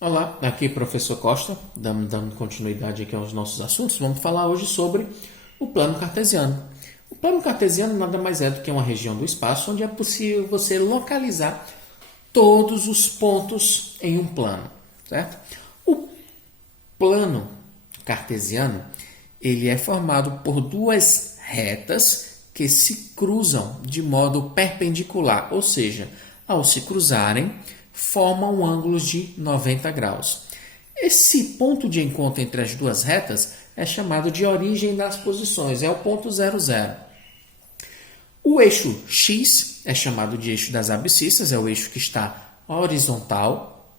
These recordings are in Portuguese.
Olá, aqui é o professor Costa, dando continuidade aqui aos nossos assuntos. Vamos falar hoje sobre o plano cartesiano. O plano cartesiano nada mais é do que uma região do espaço onde é possível você localizar todos os pontos em um plano, certo? O plano cartesiano, ele é formado por duas retas que se cruzam de modo perpendicular, ou seja, ao se cruzarem, formam ângulos de 90 graus. Esse ponto de encontro entre as duas retas é chamado de origem das posições, é o ponto 00. O eixo X é chamado de eixo das abscissas, é o eixo que está horizontal,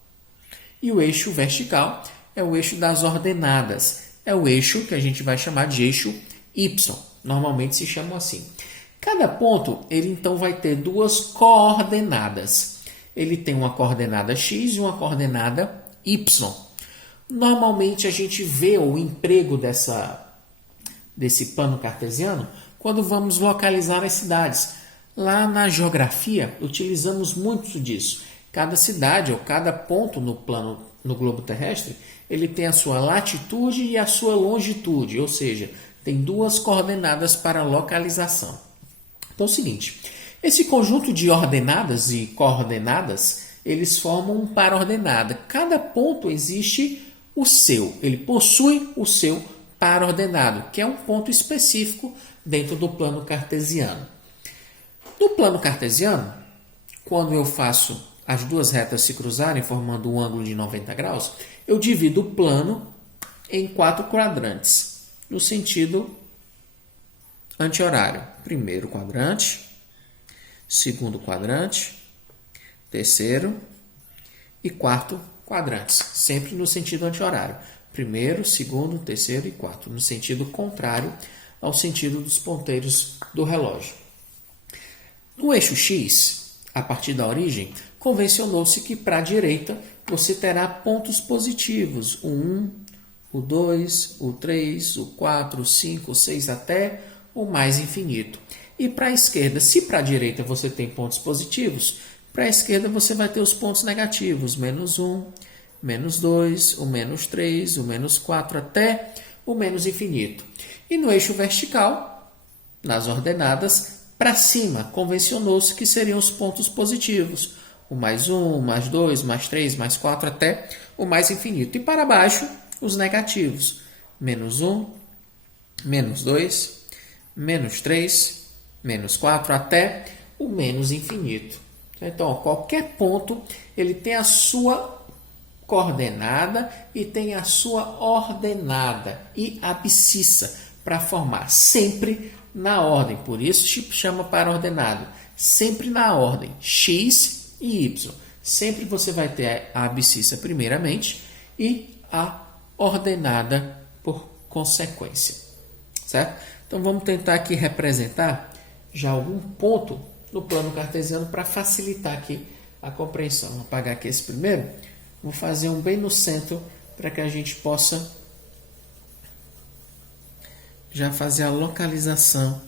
e o eixo vertical é o eixo das ordenadas, é o eixo que a gente vai chamar de eixo Y, normalmente se chama assim. Cada ponto, ele então vai ter duas coordenadas. Ele tem uma coordenada X e uma coordenada Y. Normalmente a gente vê o emprego desse plano cartesiano quando vamos localizar as cidades. Lá na geografia, utilizamos muito disso. Cada cidade ou cada ponto no globo terrestre, ele tem a sua latitude e a sua longitude, ou seja, tem duas coordenadas para localização. Então é o seguinte, esse conjunto de ordenadas e coordenadas, eles formam um par ordenada. Cada ponto existe o seu, ele possui o seu par ordenado, que é um ponto específico dentro do plano cartesiano. No plano cartesiano, quando eu faço as duas retas se cruzarem formando um ângulo de 90 graus, eu divido o plano em 4 quadrantes, no sentido anti-horário. Primeiro quadrante, segundo quadrante, terceiro e quarto quadrantes, sempre no sentido anti-horário. Primeiro, segundo, terceiro e quarto, no sentido contrário ao sentido dos ponteiros do relógio. No eixo X, a partir da origem, convencionou-se que para a direita você terá pontos positivos, o 1, o 2, o 3, o 4, o 5, o 6 até o mais infinito. E para a esquerda, se para a direita você tem pontos positivos, para a esquerda você vai ter os pontos negativos, menos 1, menos 2, o menos 3, o menos 4 até o menos infinito. E no eixo vertical, nas ordenadas, para cima, convencionou-se que seriam os pontos positivos, o mais 1, mais 2, mais 3, mais 4 até o mais infinito. E para baixo, os negativos, menos 1, menos 2, menos 3, menos 4 até o menos infinito. Então, qualquer ponto ele tem a sua coordenada e tem a sua ordenada e abscissa para formar sempre na ordem. Por isso chama par ordenado. Sempre na ordem X e Y. Sempre você vai ter a abscissa primeiramente e a ordenada por consequência. Certo? Então vamos tentar aqui representar já algum ponto no plano cartesiano para facilitar aqui a compreensão. Vou apagar aqui esse primeiro. Vou fazer um bem no centro para que a gente possa já fazer a localização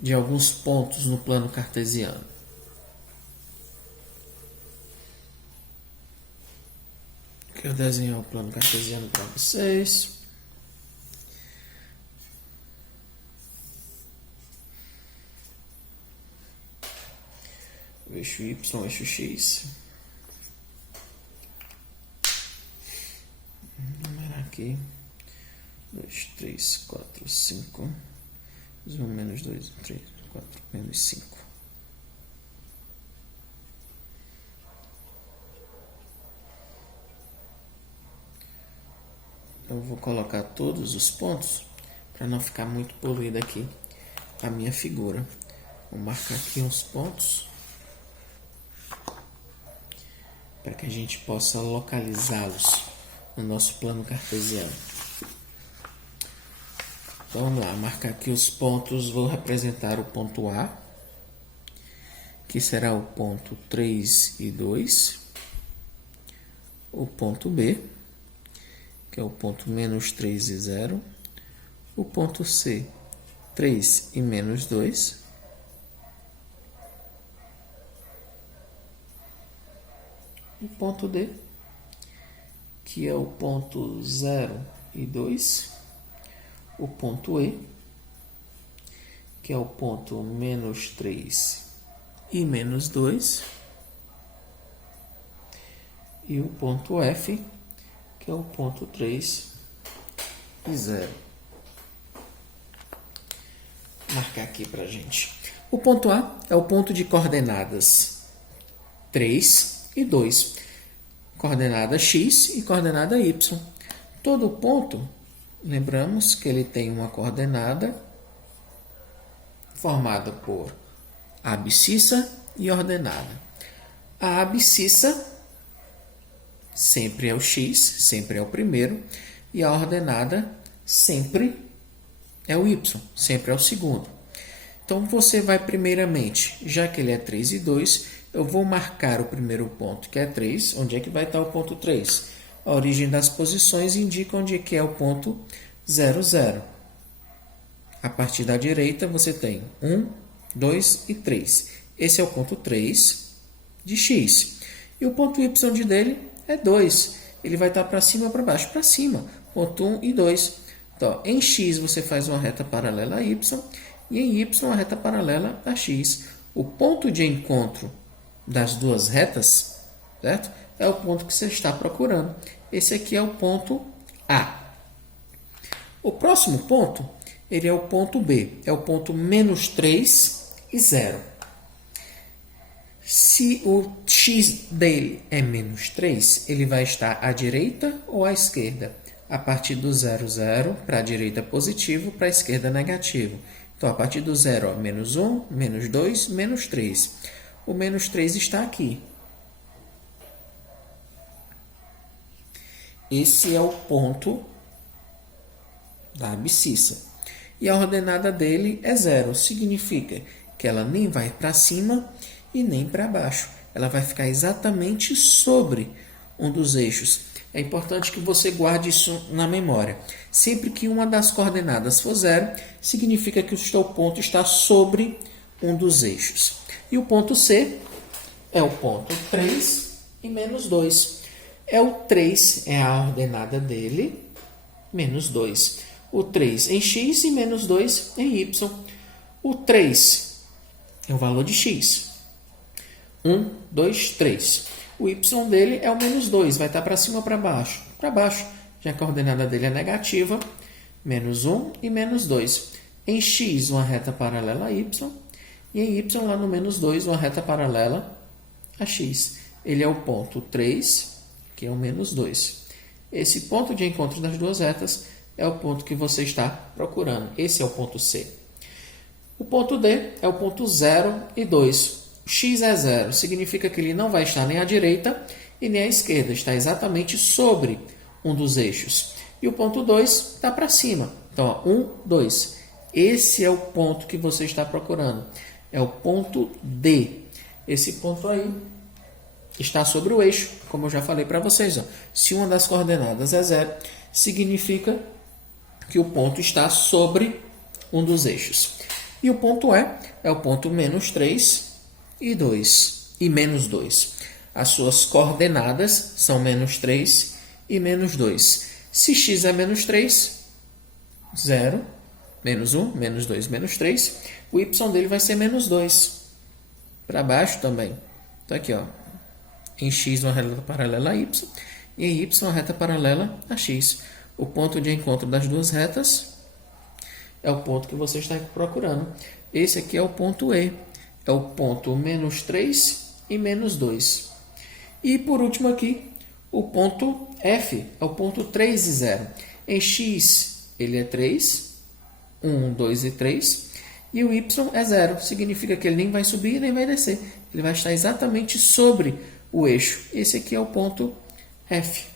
de alguns pontos no plano cartesiano. Aqui eu desenho o plano cartesiano para vocês. O eixo Y, o eixo X. Vou numerar aqui. 2, 3, 4, 5. 1, menos 2, 3, 4, menos 5. Eu vou colocar todos os pontos para não ficar muito poluída aqui a minha figura. Vou marcar aqui uns pontos para que a gente possa localizá-los no nosso plano cartesiano. Então vamos lá, marcar aqui os pontos, vou representar o ponto A, que será o ponto 3 e 2, o ponto B, que é o ponto menos 3 e 0, o ponto C, 3 e menos 2, o ponto D, que é o ponto 0 e 2, o ponto E, que é o ponto menos 3 e menos 2, e o ponto F, que é o ponto 3 e 0. Marcar aqui para a gente. O ponto A é o ponto de coordenadas 3 e 2. Coordenada x e coordenada y. Todo ponto, lembramos que ele tem uma coordenada formada por abscissa e ordenada. A abscissa sempre é o x, sempre é o primeiro, e a ordenada sempre é o y, sempre é o segundo. Então, você vai primeiramente, já que ele é 3 e 2, eu vou marcar o primeiro ponto, que é 3. Onde é que vai estar o ponto 3? A origem das posições indica onde é que é o ponto 0, 0. A partir da direita, você tem 1, 2 e 3. Esse é o ponto 3 de x. E o ponto y dele é 2. Ele vai estar para cima ou para baixo? Para cima. Ponto 1 e 2. Então, em x você faz uma reta paralela a y e em y uma reta paralela a x. O ponto de encontro das duas retas, certo? É o ponto que você está procurando. Esse aqui é o ponto A. O próximo ponto, ele é o ponto B. É o ponto menos 3 e 0. Se o x dele é menos 3, ele vai estar à direita ou à esquerda? A partir do 0, 0, para a direita positivo, para a esquerda negativo. Então, a partir do 0, ó, menos 1, menos 2, menos 3. O menos 3 está aqui. Esse é o ponto da abscissa. E a ordenada dele é 0. Significa que ela nem vai para cima e nem para baixo. Ela vai ficar exatamente sobre um dos eixos. É importante que você guarde isso na memória. Sempre que uma das coordenadas for 0, significa que o seu ponto está sobre um dos eixos. E o ponto C é o ponto 3 e menos 2. O 3 é a ordenada dele, menos 2. O 3 em x e menos 2 em y. O 3 é o valor de x. 1, 2, 3. O y dele é o menos 2, vai estar para cima ou para baixo? Para baixo, já que a coordenada dele é negativa, menos 1 e menos 2. Em x, uma reta paralela a y, e em y, lá no menos 2, uma reta paralela a x. Ele é o ponto 3, que é o menos 2. Esse ponto de encontro das duas retas é o ponto que você está procurando. Esse é o ponto C. O ponto D é o ponto 0 e 2. X é 0, significa que ele não vai estar nem à direita e nem à esquerda, está exatamente sobre um dos eixos. E o ponto 2 está para cima. Então, 1, 2. Esse é o ponto que você está procurando. É o ponto D. Esse ponto aí está sobre o eixo, como eu já falei para vocês. Ó. Se uma das coordenadas é 0, significa que o ponto está sobre um dos eixos. E o ponto E é o ponto menos 3 e 2, e menos 2. As suas coordenadas são menos 3 e menos 2. Se x é menos 3, 0, menos 1, menos 2, menos 3, o y dele vai ser menos 2. Para baixo também. Então aqui, ó, em x uma reta paralela a y, e em y uma reta paralela a x. O ponto de encontro das duas retas é o ponto que você está procurando. Esse aqui é o ponto E. É o ponto menos 3 e menos 2. E por último aqui, o ponto F é o ponto 3 e 0. Em x ele é 3, 1, 2 e 3. E o y é 0. Significa que ele nem vai subir nem vai descer. Ele vai estar exatamente sobre o eixo. Esse aqui é o ponto F.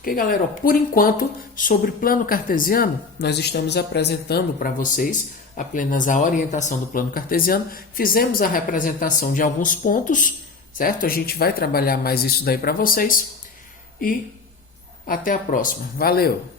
Ok, galera? Ó, por enquanto, sobre plano cartesiano, nós estamos apresentando para vocês apenas a orientação do plano cartesiano. Fizemos a representação de alguns pontos, certo? A gente vai trabalhar mais isso daí para vocês. E até a próxima. Valeu!